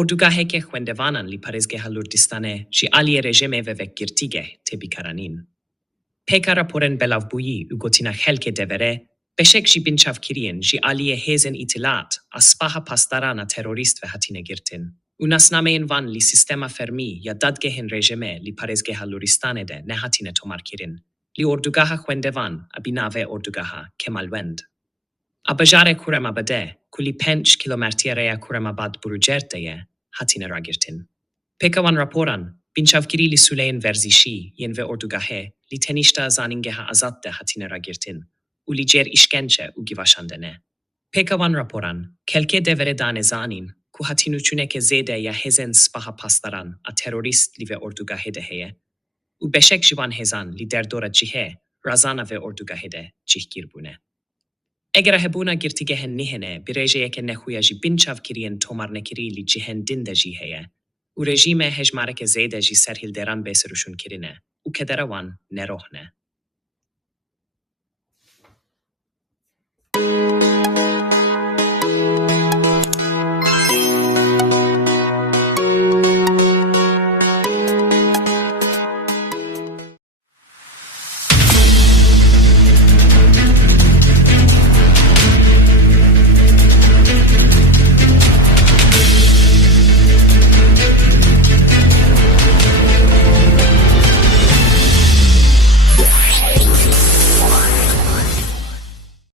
Ordûgaheke xwendevanan li parêzgeha Lurdistanê ji aliyê rêjêmê ve girtîgeh tê bikaranîn. Pêka raporên belavbûyî û gotina xelkê devere, beşek ji binçavkiriyên ji aliyê hêzên îtilat a spaha pasdarana terorîst ve hatîne girtin. û nasnameyên van li sistema fermî ya dadgehên rêjêmê li parêzgeha Lurdistanê de nehatîne tomarkirin. Li ordûgaha xwendevan a binavê ordûgaha kemalwend. A bajarê Kuremabadê, ku li 5 kilometrîya rêya Kuremabad birojê de ye, hatîne ragirtin. Pêka wan raporan, binçavkirî li sûleyên verzîşî yên vê ordûgahê li tenîşta zanîngeha azad de hatîne ragirtin û li cêr îşkence û givaşandene. Pêka wan raporan, kelkê devere dane zanîn ku hatînûçûneke zêde ya hêzên spaha pasdaran a terorîst li vê ordûgahê de heye û beşek ji wan hêzan li derdora cîhê razana vê ordûgahê de cîhgîr bûne. Eger hebûna girtîgehên nihêne birêjeyeke nexuya ji binçavkiriyên tomarnekirî li cîhên din de jî heye û rejîmê hejmareke zêde jî serhîlderan bêsirûşûn kirine û kedera wan nerohne.